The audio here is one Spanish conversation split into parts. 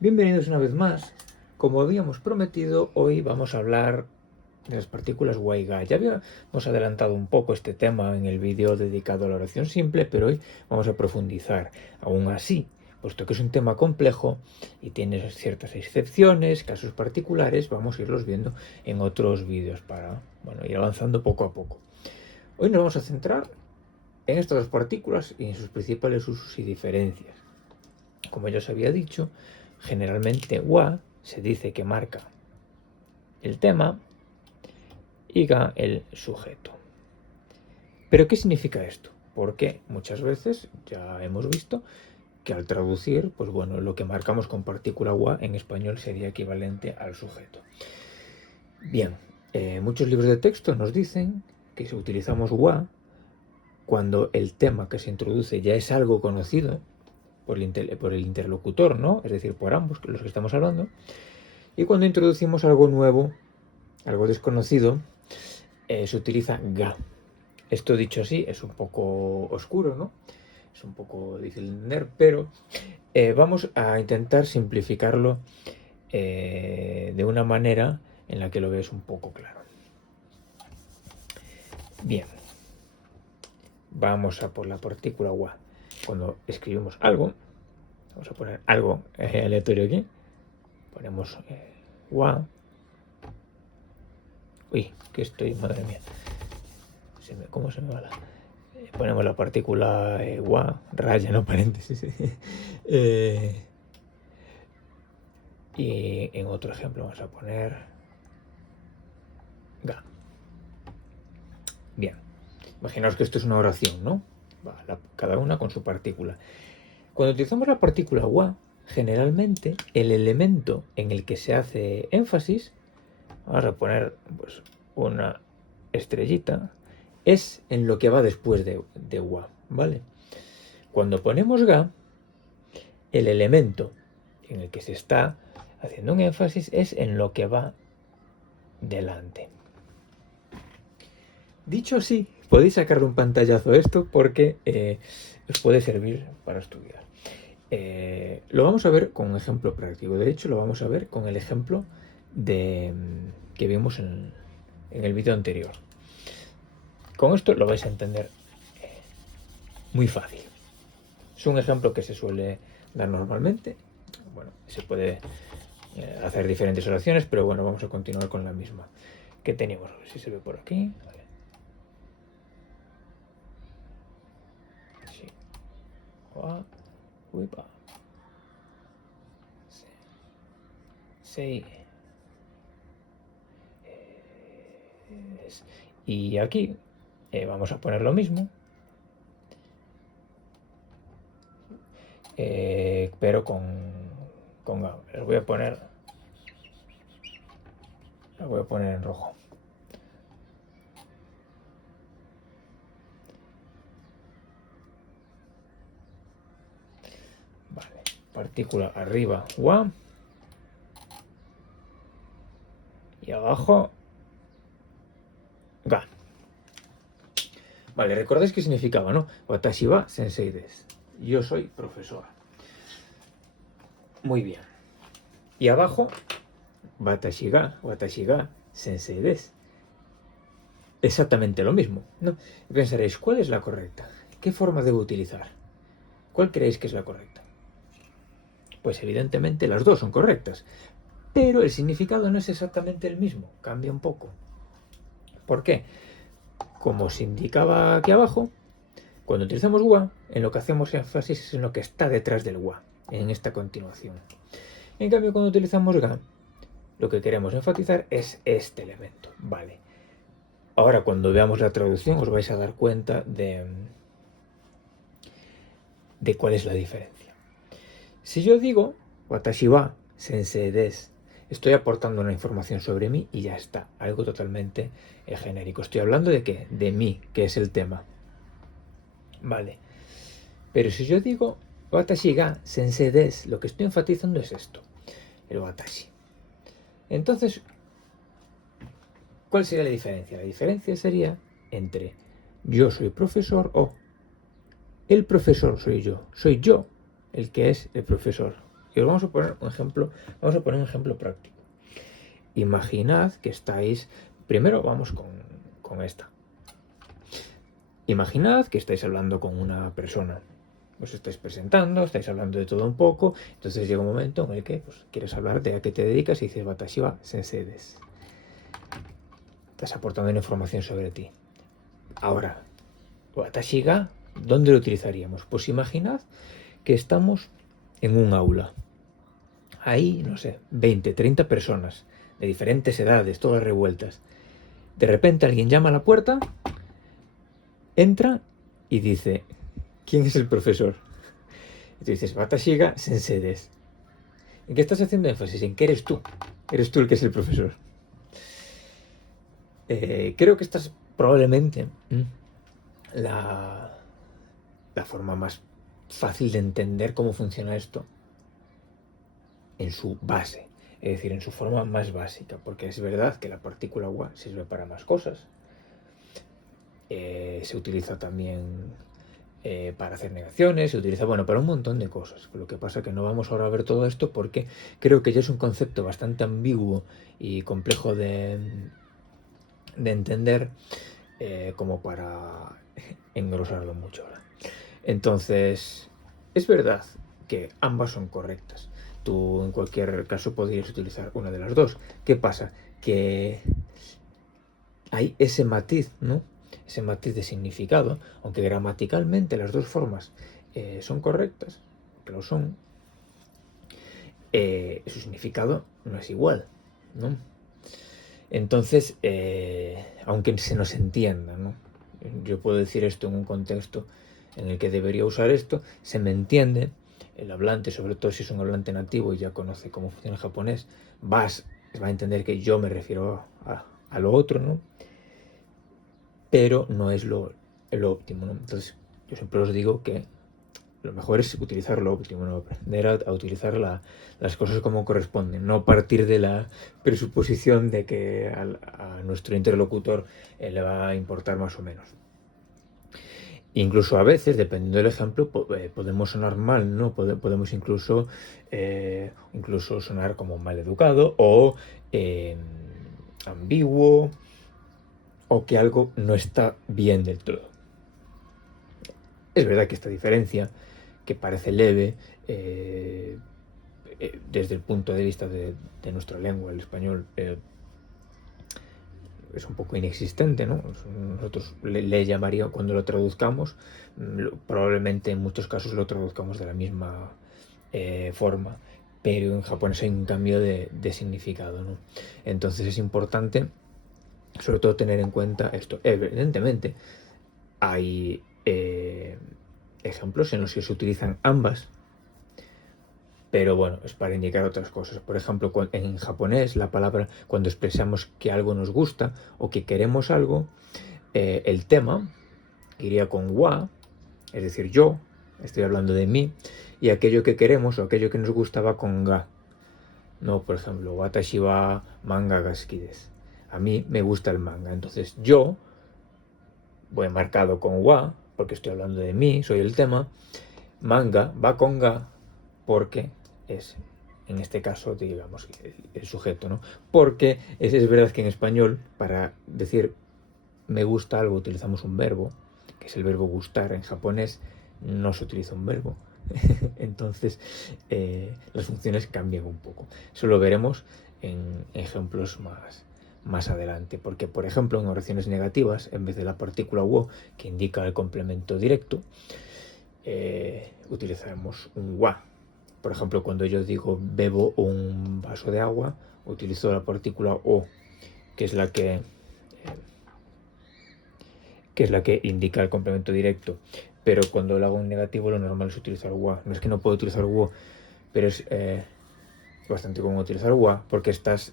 Bienvenidos una vez más. Como habíamos prometido, hoy vamos a hablar de las partículas Waiga. Ya habíamos adelantado un poco este tema en el vídeo dedicado a la oración simple, pero hoy vamos a profundizar. Aún así, puesto que es un tema complejo y tiene ciertas excepciones, casos particulares, vamos a irlos viendo en otros vídeos para ir avanzando poco a poco. Hoy nos vamos a centrar en estas dos partículas y en sus principales usos y diferencias. Como ya os había dicho, generalmente wa se dice que marca el tema y ga el sujeto. ¿Pero qué significa esto? Porque muchas veces ya hemos visto que al traducir, pues bueno, lo que marcamos con partícula wa en español sería equivalente al sujeto. Bien, muchos libros de texto nos dicen que si utilizamos wa cuando el tema que se introduce ya es algo conocido por el interlocutor, ¿no? Es decir, por ambos los que estamos hablando. Y cuando introducimos algo nuevo, algo desconocido, se utiliza ga. Esto dicho así es un poco oscuro, ¿no? Es un poco difícil de entender, pero vamos a intentar simplificarlo de una manera en la que lo veas un poco claro. Bien, vamos a por la partícula wa. Cuando escribimos algo, vamos a poner algo aleatorio aquí, ponemos wa. Uy, que estoy, madre mía. ¿Cómo se me va la...? Ponemos la partícula wa, raya, no paréntesis. Y en otro ejemplo vamos a poner ga. Bien. Imaginaos que esto es una oración, ¿no? Cada una con su partícula. Cuando utilizamos la partícula wa, generalmente el elemento en el que se hace énfasis, vamos a poner pues una estrellita, es en lo que va después de wa, ¿vale? Cuando ponemos ga, el elemento en el que se está haciendo un énfasis es en lo que va delante. Dicho así, podéis sacarle un pantallazo a esto porque os puede servir para estudiar. Lo vamos a ver con un ejemplo práctico. De hecho, lo vamos a ver con el ejemplo que vimos en el vídeo anterior. Con esto lo vais a entender muy fácil. Es un ejemplo que se suele dar normalmente. Bueno, se puede hacer diferentes oraciones, pero bueno, vamos a continuar con la misma que tenemos. A ver si se ve por aquí. Vale. Sí. Uy, pa. Sí. Y aquí vamos a poner lo mismo, pero con ga. Lo voy a poner en rojo. Vale, partícula arriba wa y abajo ga. Vale, recordáis qué significaba, ¿no? Watashi wa sensei desu. Yo soy profesor. Muy bien. Y abajo, watashi ga sensei desu. Exactamente lo mismo, ¿no? Y pensaréis, ¿cuál es la correcta? ¿Qué forma debo utilizar? ¿Cuál creéis que es la correcta? Pues evidentemente las dos son correctas, pero el significado no es exactamente el mismo, cambia un poco. ¿Por qué? Como os indicaba aquí abajo, cuando utilizamos wa, en lo que hacemos énfasis es en lo que está detrás del wa, en esta continuación. En cambio, cuando utilizamos ga, lo que queremos enfatizar es este elemento, ¿vale? Ahora, cuando veamos la traducción, os vais a dar cuenta de cuál es la diferencia. Si yo digo watashi wa sensei desu, estoy aportando una información sobre mí y ya está, algo totalmente genérico. Estoy hablando de qué, de mí, que es el tema. Vale. Pero si yo digo watashi ga sensei desu, lo que estoy enfatizando es esto, el watashi. Entonces, ¿cuál sería la diferencia? La diferencia sería entre yo soy profesor o el profesor soy yo el que es el profesor. Y os vamos a poner un ejemplo práctico. Imaginad que estáis, primero vamos con esta. Imaginad que estáis hablando con una persona. Os estáis presentando, estáis hablando de todo un poco, entonces llega un momento en el que pues, quieres hablar de a qué te dedicas y dices Watashi wa sensei desu. Estás aportando una información sobre ti. Ahora, Watashi ga, ¿dónde lo utilizaríamos? Pues imaginad que estamos en un aula. Hay, no sé, 20, 30 personas de diferentes edades, todas revueltas. De repente alguien llama a la puerta, entra y dice, ¿quién es el profesor? Y tú dices, Watashi ga sensei desu. ¿En qué estás haciendo énfasis? En que eres tú. Eres tú el que es el profesor. Creo que esta es probablemente la forma más fácil de entender cómo funciona esto en su base, es decir, en su forma más básica, porque es verdad que la partícula wa sirve para más cosas. Se utiliza también para hacer negaciones, se utiliza, bueno, para un montón de cosas. Lo que pasa es que no vamos ahora a ver todo esto porque creo que ya es un concepto bastante ambiguo y complejo de entender como para engrosarlo mucho ahora. Entonces, es verdad que ambas son correctas. Tú en cualquier caso podrías utilizar una de las dos. ¿Qué pasa? Que hay ese matiz, ¿no? Ese matiz de significado, aunque gramaticalmente las dos formas son correctas, que lo son, su significado no es igual, ¿no? Entonces, aunque se nos entienda, ¿no? Yo puedo decir esto en un contexto en el que debería usar esto, se me entiende, el hablante, sobre todo si es un hablante nativo y ya conoce cómo funciona el japonés, va a entender que yo me refiero a lo otro, ¿no? Pero no es lo óptimo, ¿no? Entonces, yo siempre os digo que lo mejor es utilizar lo óptimo, ¿no? Aprender a utilizar las cosas como corresponden, no partir de la presuposición de que a nuestro interlocutor le va a importar más o menos. Incluso a veces, dependiendo del ejemplo, podemos sonar mal, ¿no? Podemos incluso sonar como mal educado o ambiguo, o que algo no está bien del todo. Es verdad que esta diferencia, que parece leve, desde el punto de vista de nuestra lengua, el español, es un poco inexistente, ¿no? Nosotros le llamaríamos, cuando lo traduzcamos, probablemente en muchos casos lo traduzcamos de la misma forma, pero en japonés hay un cambio de significado, ¿no? Entonces es importante, sobre todo, tener en cuenta esto. Evidentemente, hay ejemplos en los que se utilizan ambas, pero bueno, es para indicar otras cosas. Por ejemplo, en japonés la palabra, cuando expresamos que algo nos gusta o que queremos algo, el tema iría con wa, es decir, yo, estoy hablando de mí, y aquello que queremos o aquello que nos gusta va con ga. No, por ejemplo, watashi wa manga ga suki desu. A mí me gusta el manga, entonces yo voy marcado con wa, porque estoy hablando de mí, soy el tema. Manga va con ga porque es, en este caso, digamos, el sujeto, ¿no? Porque es verdad que en español, para decir me gusta algo, utilizamos un verbo, que es el verbo gustar. En japonés no se utiliza un verbo. Entonces, las funciones cambian un poco. Eso lo veremos en ejemplos más adelante, porque por ejemplo en oraciones negativas, en vez de la partícula wo que indica el complemento directo, utilizaremos un wa. Por ejemplo, cuando yo digo bebo un vaso de agua, utilizo la partícula o, que es la que indica el complemento directo. Pero cuando lo hago en negativo, lo normal es utilizar wa. No es que no puedo utilizar wo, pero es bastante común utilizar wa porque estás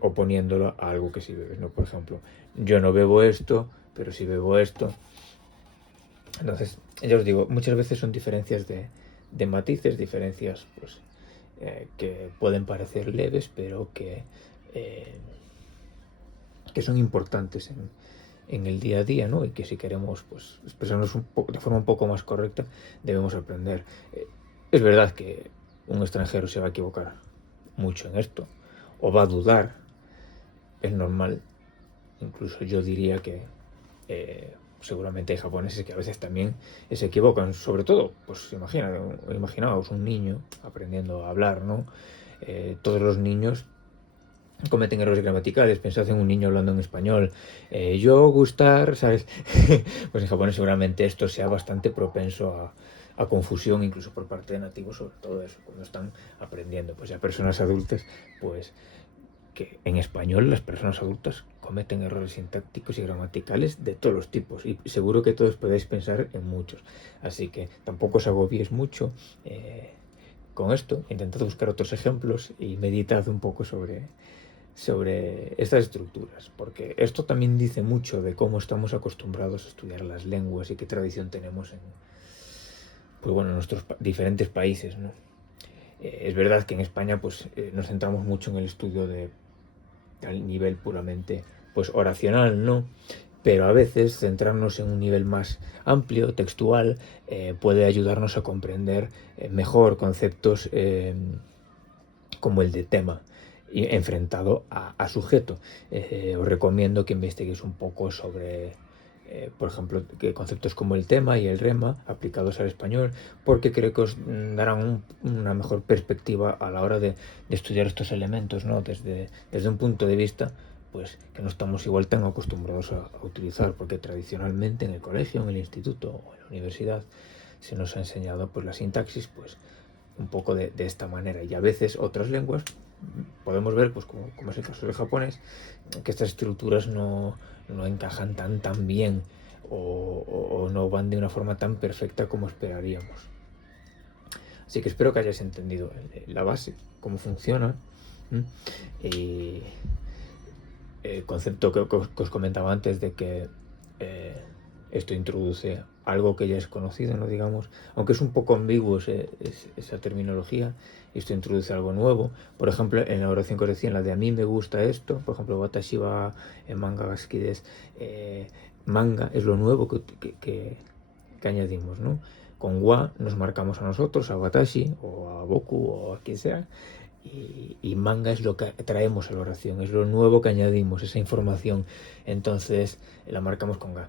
oponiéndolo a algo que sí bebes, ¿no? Por ejemplo, yo no bebo esto, pero sí bebo esto. Entonces, ya os digo, muchas veces son diferencias de matices, diferencias pues, que pueden parecer leves, pero que son importantes en el día a día, ¿no? Y que si queremos pues, expresarnos de forma un poco más correcta, debemos aprender. Es verdad que un extranjero se va a equivocar mucho en esto, o va a dudar, es normal. Incluso yo diría que seguramente hay japoneses que a veces también se equivocan, sobre todo, pues imaginaos un niño aprendiendo a hablar, ¿no? Todos los niños cometen errores gramaticales. Pensad en un niño hablando en español, yo gustar, ¿sabes? Pues en japonés seguramente esto sea bastante propenso a confusión, incluso por parte de nativos, sobre todo eso, cuando están aprendiendo. Pues ya personas adultas, pues que en español las personas adultas cometen errores sintácticos y gramaticales de todos los tipos, y seguro que todos podéis pensar en muchos, así que tampoco os agobiéis mucho con esto. Intentad buscar otros ejemplos y meditad un poco sobre estas estructuras, porque esto también dice mucho de cómo estamos acostumbrados a estudiar las lenguas y qué tradición tenemos en, pues bueno, nuestros diferentes países, ¿no? Es verdad que en España pues nos centramos mucho en el estudio de al nivel puramente pues oracional, ¿no? Pero a veces centrarnos en un nivel más amplio, textual, puede ayudarnos a comprender mejor conceptos como el de tema enfrentado a sujeto. Os recomiendo que investiguéis un poco sobre, por ejemplo, conceptos como el tema y el rema aplicados al español, porque creo que os darán una mejor perspectiva a la hora de estudiar estos elementos, ¿no? Desde un punto de vista pues que no estamos igual tan acostumbrados a utilizar, porque tradicionalmente en el colegio, en el instituto o en la universidad se nos ha enseñado pues la sintaxis pues un poco de esta manera, y a veces otras lenguas podemos ver, pues como es el caso del japonés, que estas estructuras no encajan tan bien o no van de una forma tan perfecta como esperaríamos. Así que espero que hayáis entendido la base, cómo funciona, y el concepto que os comentaba antes de que esto introduce algo que ya es conocido, ¿no? Digamos, aunque es un poco ambiguo esa terminología, esto introduce algo nuevo. Por ejemplo, en la oración que os decía, en la de a mí me gusta esto, por ejemplo, watashi wa manga ga suki desu, manga es lo nuevo que añadimos, ¿no? Con wa nos marcamos a nosotros, a watashi, o a boku, o a quien sea, y manga es lo que traemos a la oración, es lo nuevo que añadimos, esa información. Entonces la marcamos con ga.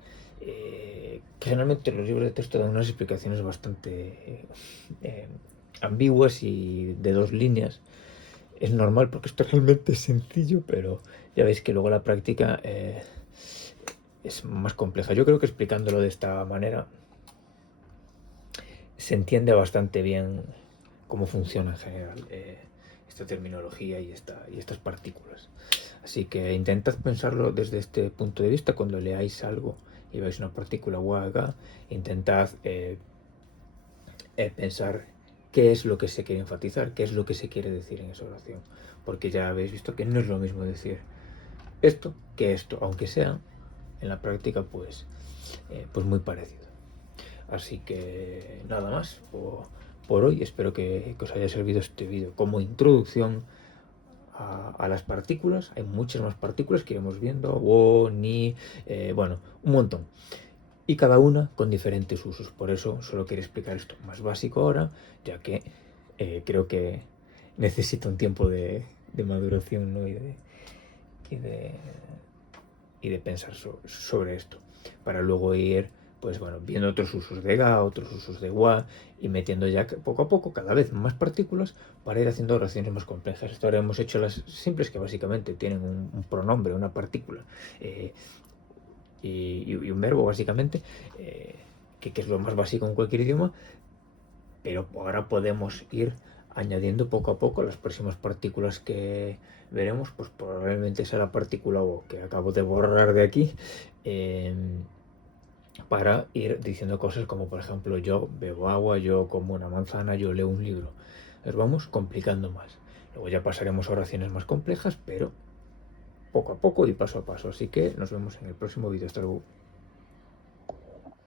Generalmente los libros de texto dan unas explicaciones bastante ambiguas y de dos líneas. Es normal porque esto realmente es sencillo, pero ya veis que luego la práctica es más compleja. Yo creo que explicándolo de esta manera se entiende bastante bien cómo funciona en general esta terminología y estas partículas. Así que intentad pensarlo desde este punto de vista cuando leáis algo y veáis una partícula o acá. Intentad pensar qué es lo que se quiere enfatizar, qué es lo que se quiere decir en esa oración, porque ya habéis visto que no es lo mismo decir esto que esto, aunque sea en la práctica pues muy parecido. Así que nada más por hoy. Espero que os haya servido este vídeo como introducción a las partículas. Hay muchas más partículas que iremos viendo, wo, ni, bueno, un montón, y cada una con diferentes usos. Por eso solo quiero explicar esto más básico ahora, ya que creo que necesita un tiempo de maduración, ¿no? y de pensar sobre esto, para luego ir pues bueno, viendo otros usos de ga, otros usos de wa, y metiendo ya poco a poco cada vez más partículas para ir haciendo oraciones más complejas. Hasta ahora hemos hecho las simples, que básicamente tienen un pronombre, una partícula y un verbo básicamente, que es lo más básico en cualquier idioma, pero ahora podemos ir añadiendo poco a poco las próximas partículas que veremos. Pues probablemente sea la partícula o que acabo de borrar de aquí, para ir diciendo cosas como, por ejemplo, yo bebo agua, yo como una manzana, yo leo un libro. Nos vamos complicando más. Luego ya pasaremos a oraciones más complejas, pero poco a poco y paso a paso. Así que nos vemos en el próximo vídeo. Hasta luego.